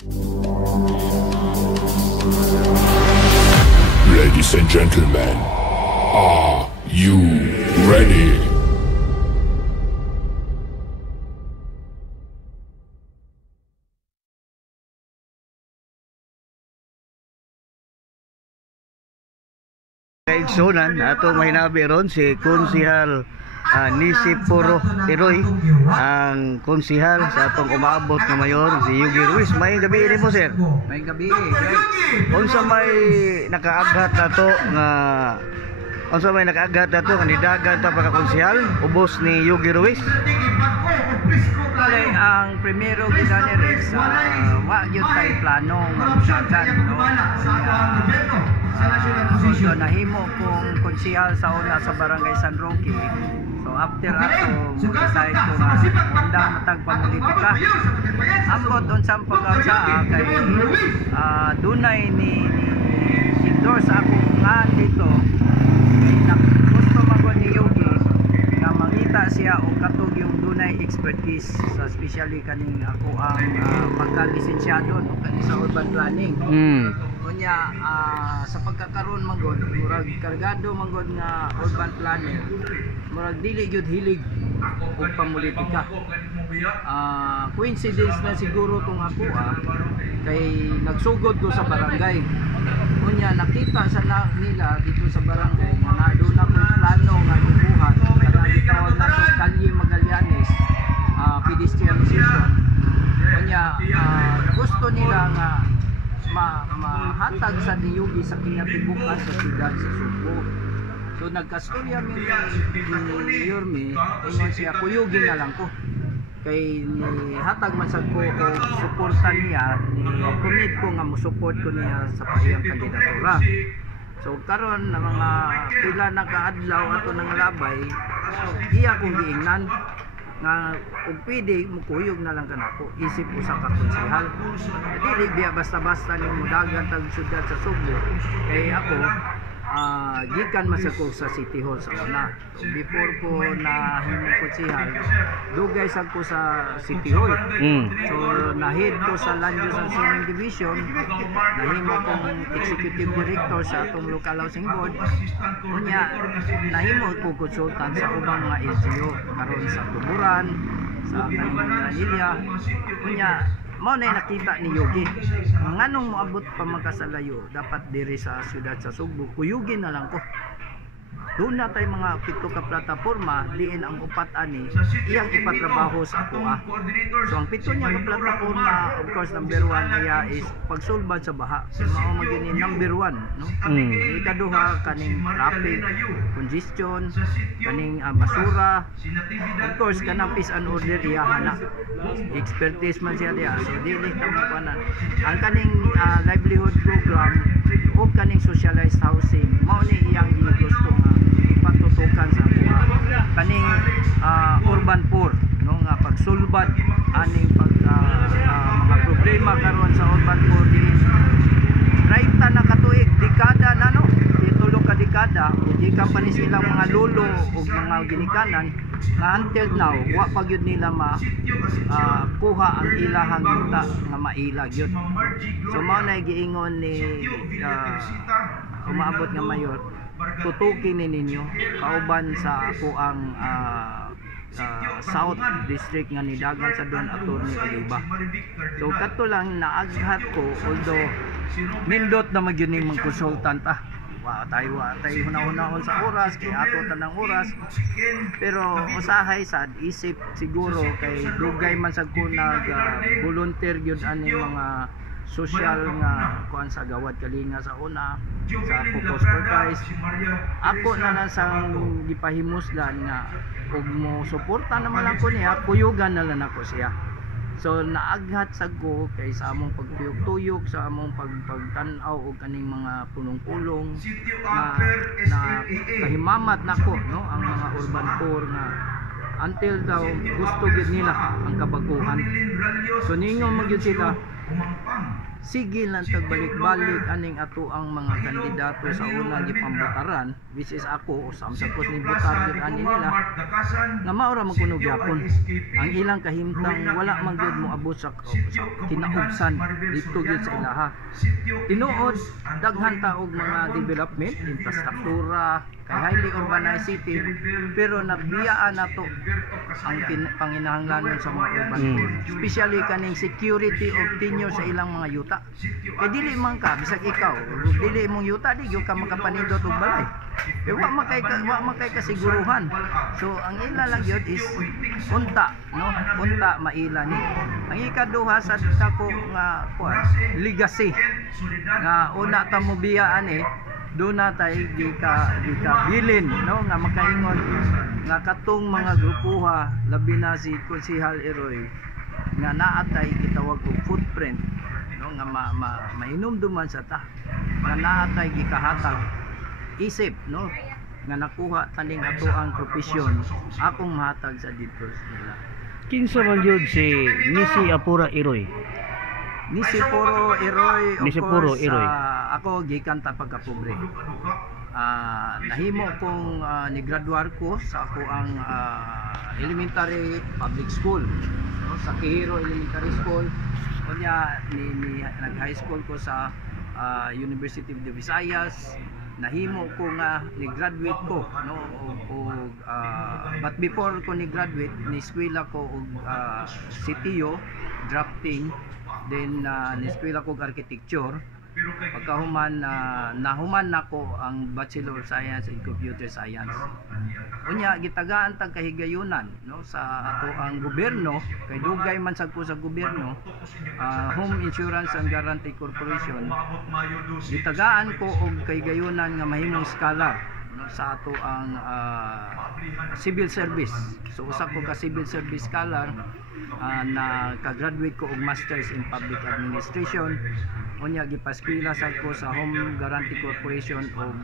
Ladies and gentlemen, are you ready? Kaigsunan ato mahinabi ron si Konsihal Nisi Puro Tiroy, ang konsihal sa atong umaabot na mayor si Yugi Ruiz. May gabi ni mo, sir. May gabi, right? Unsa may nakaaghat nato nga nidagan ta pagka konsihal ubos ni Yugi Ruiz? Kaya ang primero gidani rin sa wa yun tayo plano nga musagan, no? So nahimo kong konsihal sa una sa barangay San Roque. So after ato decide ko nga undang matag pamolitika. Ambot unsang pag-usa kay dunay ni endorse ako nga dito na gusto magod ni Yugi nga mangita siya o katog yung dunay expertise sa especially kaning ako ang pagka-lisensyado no kani sa urban planning. Kunya sa pagkakaroon magod murag kargado magod nga urban planner, murag dili gyud hilig og pamolitika. Coincidence na siguro tong ako kay nagsugod ko sa barangay. Kunya nakita sa nila dito sa barangay nga nadun ako plano nga lubuhat kanang tawag na to Kalye Magallanes pedestrianization. Kunya gusto nila nga mahatag sa Yugi sa kinatibukan sa siyudad sa Subo. So nagkastorya mi ni Yorme, ingon siya kuyugin na lang ko. Kay ni hatag man sad ko suporta niya, ni commit ko nga mo-support ko niya sa iyang kandidatura. So karon na mga pila na kaadlaw ato nang labay, iya kong giingnan nga kung pwede mukuyog na lang kanako isip usa ka konsehal. Dili biya basta-basta ni mudagan tag syudad sa Subo. Kay ako gikan masako sa City Hall sa una. So before ko na himo konsehal, dugay sad ko sa City Hall. So nahid ko sa Land Use and Zoning Division, nahimo kong executive director sa atong local housing board. Unya nahimo ko consultant sa ubang mga LGU karon sa Tuburan, sa Manila. Unya mao na nakita ni Yugi nganong moabot pa magkasalayo dapat diri sa siyudad sa Subo kuyugin na lang ko. Doon na tayo mga pito ka plataforma, diin ang upat ani iyang ipatrabaho sa ako. So ang pito niya ka plataforma, of course number 1 niya is pagsulbad sa baha. Mao magini number 1, no? Ikaduha kaning traffic congestion, kaning basura. Of course kanang peace and order iya hana. Expertise man siya diya. So dili ta mo panan. Ang kaning livelihood program o kaning socialized housing, mao ni iyang gusto nga patutukan sa kaning urban poor, no, nga pagsulbad aning mga problema karon sa urban poor di 30 na katuig dekada na, no, itulog ka dekada di ka pa ni silang mga lolo ug mga ginikanan nga until now wa pa gyud nila kuha ang ilahang yuta nga maila gyud. So mao na giingon ni umaabot nga mayor, tutukin ninyo kauban sa ako ang South District nga nidagan sa Don Attorney Oliva. So kato lang naaghat ko, although nindot na magyud ning mga consultant wa tayo hunahon sa oras kay ato tanang oras, pero usahay sad isip siguro kay dugay man sad ko nag volunteer gyud ani mga social nga kuan sa Gawad Kalinga sa una sa Pupos Prize. Ako na sang gipahimuslan nga ug mo suporta naman lang ko niya, kuyugan na lang ako siya. So naaghat sa ko kay sa among pagtuyok-tuyok, sa among pagtan-aw og kaning mga pulong-pulong na kahimamat nako, no, ang mga urban poor nga until daw gusto gid nila ang kabaguhan. So ninyo magyud sila sige lang tagbalik-balik aning ato ang mga kandidato sa una gipambutaran, which is ako usam sa ni butar gid ani nila nga maura man kuno gyapon ang ilang kahimtang wala man gyud mo abot sa kinaubsan dito gyud sa ilaha. Tinuod daghan ta og mga development, infrastruktura, kay highly urbanized city, pero nabiyaan nato ang panginahanglanon sa mga urban especially kaning security of tenure sa ilang mga yuta. Kay dili man ka bisag ikaw dili mong yuta di gyud ka makapanindot og balay, kay wa makay kasiguruhan. So ang ila lang yun is unta, no? Unta maila ni. Ang ikaduha sa dako nga legacy nga una ta mo biyaan do na tay gikabilin, no, nga makaingon nga katong mga grupuha labi na si Konsehal Eroy nga naatay gitawag og footprint, no, nga mainumduman sa ta nga naatay gikahatag isip, no, nga nakuha taning ato ang profesyon akong mahatag sa dito nila. Kinsa man yun si Nisi Apura Eroy? Nisipuro Eroy, of Nisipuro course, Eroy. ako gikan ta pagkapobre. Nahimo kong nigraduar ko sa ako ang elementary public school, no, sa Quijero Elementary School. Kunya nag high school ko sa University of the Visayas. Nahimo ko nga ni-graduate ko, no, but before ko ni-graduate ni-eskwela ko og CTO drafting, then ni-eskwela ko og architecture. Pagkahuman nahuman nako ang Bachelor of Science in Computer Science. Unya gitagaan tag kahigayunan, no, sa ato ang gobyerno, kay dugay man sad ko sa gobyerno, Home Insurance and Guarantee Corporation. Gitagaan ko og kahigayunan nga mahimong scholar, no, sa ato ang civil service. So usa ko ka civil service scholar, na ka-graduate ko og Masters in Public Administration. Unya gipaskwela sad ko sa Home Guarantee Corporation og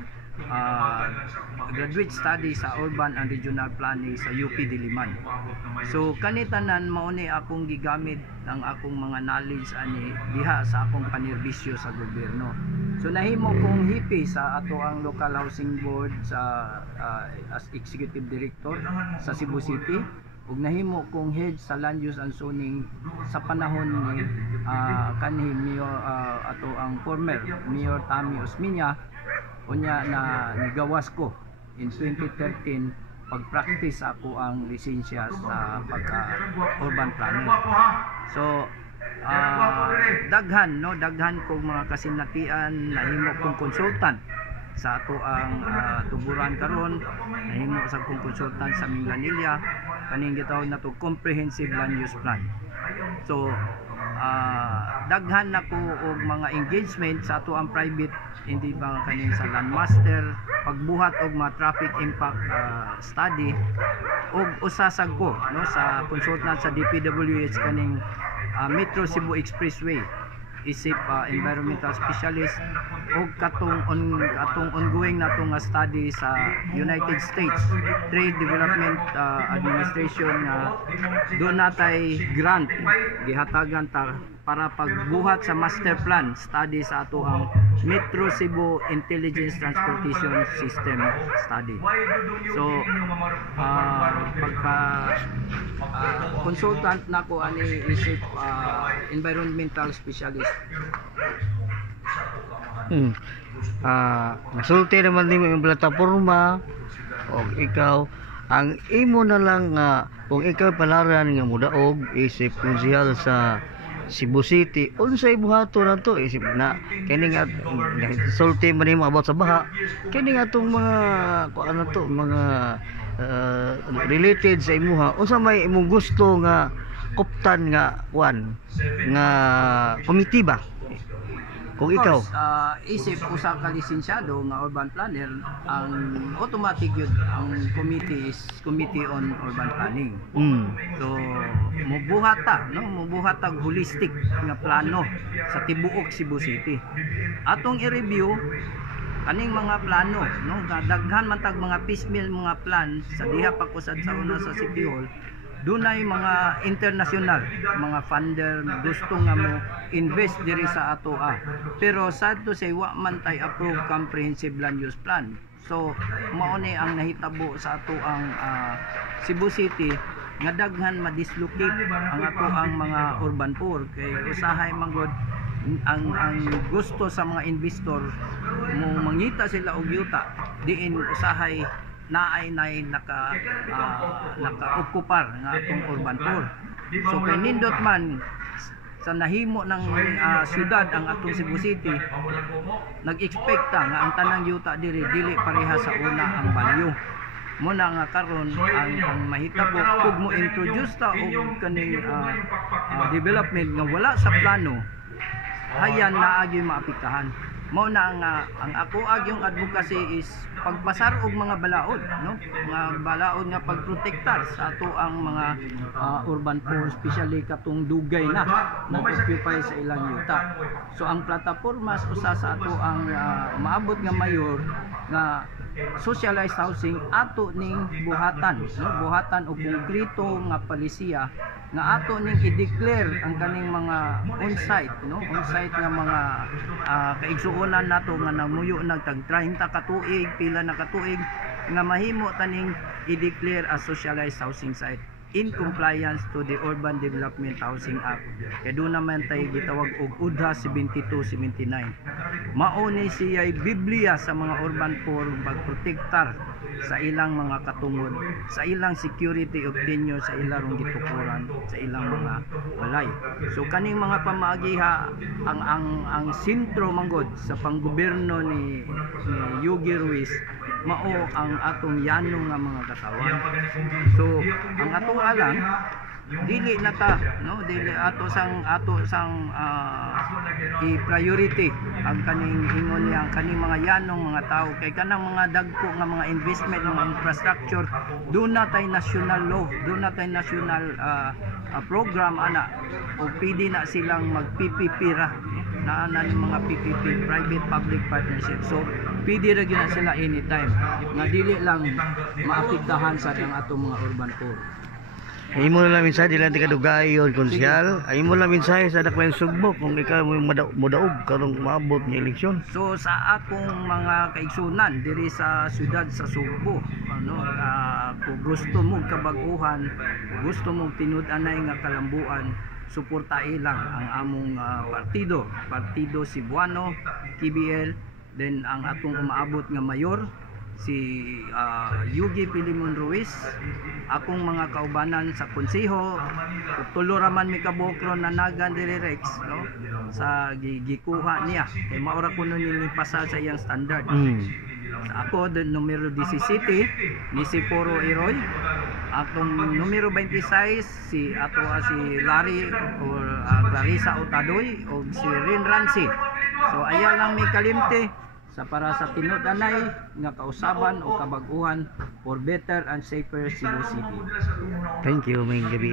graduate study sa Urban and Regional Planning sa UP Diliman. So kanitanan mao ni akong gigamit ang akong mga knowledge ani diha sa akong panerbisyo sa gobyerno. So nahimo kong hipi sa ato ang local housing board sa as executive director sa Cebu City, ug nahimo kong head sa land use and zoning sa panahon ni kanhi Mayor ato ang former Mayor Tammy Osmeña. Unya na nigawas ko in 2013 pag-practice ako ang lisensya sa pagka-urban planner. So daghan kong mga kasinatian, nahimo kong consultant sa ato ang tuburan karon, nahimo sa kong consultant sa Minganilla kaning gitawag na to comprehensive land use plan. So daghan nako og mga engagement sa ato ang private, hindi ba kaning sa landmaster, pagbuhat og mga traffic impact study, og usasag ko, no, sa consultant sa DPWH kaning Metro Cebu Expressway, isip environmental specialist, og katong ongoing nato nga study sa United States Trade Development Administration nga doon natay grant gihatagan ta para pagbuhat sa master plan study sa ato ang Metro Cebu Intelligence Transportation System study. So pagka consultant nako ani isip environmental specialist. Nasulti naman din mo yung plataforma, o ikaw ang imo na lang nga kung ikaw palaran nga mudaog isip konsehal sa Cebu City, unsay buhato na to isip na kini nga sulti man nimo about sa baha, kini nga tong mga kuan to mga related sa imuha, unsa may imong gusto nga kuptan nga kuan nga committee ba? Kung ikaw isip usa ka lisensyado nga urban planner, ang automatic yun ang committee is Committee on Urban Planning. So mubuhat tag holistic nga plano sa tibuok Cebu City. Atong i-review kaning mga plano, no, daghan man tag mga piecemeal mga plan sa diha pa kusad sa una sa City Hall. dunay mga international, mga funder gusto nga mo invest diri sa atoa. Pero sad to say wa man tay approve comprehensive land use plan. So mao ni ang nahitabo sa atoang Cebu City nga daghan madislocate ang atoang mga urban poor kay usahay manggod ang gusto sa mga investor mo mangita sila og yuta diin usahay naay naka-okupar nga atong urban poor. So kay nindot man sa nahimo ng syudad ang atong Cebu City, nag-expecta nga ang tanang yuta dili pareha sa una ang value. Muna nga karon ang mahitabo kung mo introduce ta og kaning development nga wala sa plano, hayan naagi maapektahan. Mao na ang ako yung advocacy is pagpasar og mga balaod, no? Mga balaod nga pagprotektar sa ato ang mga urban poor, especially katong dugay na nag-occupy sa ilang yuta. So ang plataporma usa sa ato ang maabot nga mayor nga socialized housing ato ning buhatan, no? Buhatan og konkreto nga palisiya nga ato ning i-declare ang kaning mga on-site, no? On-site nga mga kaigsuonan nato nga namuyo nagtag 30 ka tuig, pila na ka tuig nga mahimo taning i-declare as socialized housing site in compliance to the Urban Development Housing Act. Kaya doon naman tayo gitawag og UDHA 7279. Mauni siya'y Biblia sa mga urban poor pagprotektar sa ilang mga katungod, sa ilang security of tenure, sa ilang gitukuran, sa ilang mga walay. So kaning mga pamaagiha ang sentro manggod sa panggobyerno ni Yugi Ruiz mao ang atong yanong nga mga katawan. So ang atong alang dili na ta, no, dili ato sang i-priority ang kaning ingon niya ang kaning mga yanong mga tao kay kanang mga dagko nga mga investment, mga infrastructure do na tay national law, do na tay national program ana o pwede na silang mag PPP ra na mga PPP, private public partnership. So pwede ra gyud na sila anytime nga dili lang maapektahan sa ang atong mga urban poor. Ay mo lang minsan dilan ti kadugayon konsyal. Ay mo lang minsan sa dakwan sugbok kung ikaw mo modaog karong maabot ni eleksyon. So sa akong mga kaigsunan diri sa syudad sa Subo, ano, kung gusto mo kabaguhan, gusto mo tinud-anay nga kalambuan, suportae lang ang among partido Cebuano, KBL, then ang atong umaabot nga mayor si Yugi Pilimon Ruiz, akong mga kaubanan sa konseho, tulo raman mi kabokro na nagan diri Rex, no, sa gikuha niya kay maura kuno nilipasa sa iyang standard. Ako the numero 17 ni si Poro Iroy, atong numero 26 si Larry or Clarissa Otadoy o si Rin Ransi. So aya lang mi kalimte sa para sa tinud-anay nga kausaban o kabaguhan for better and safer Cebu City. Thank you, may gabi.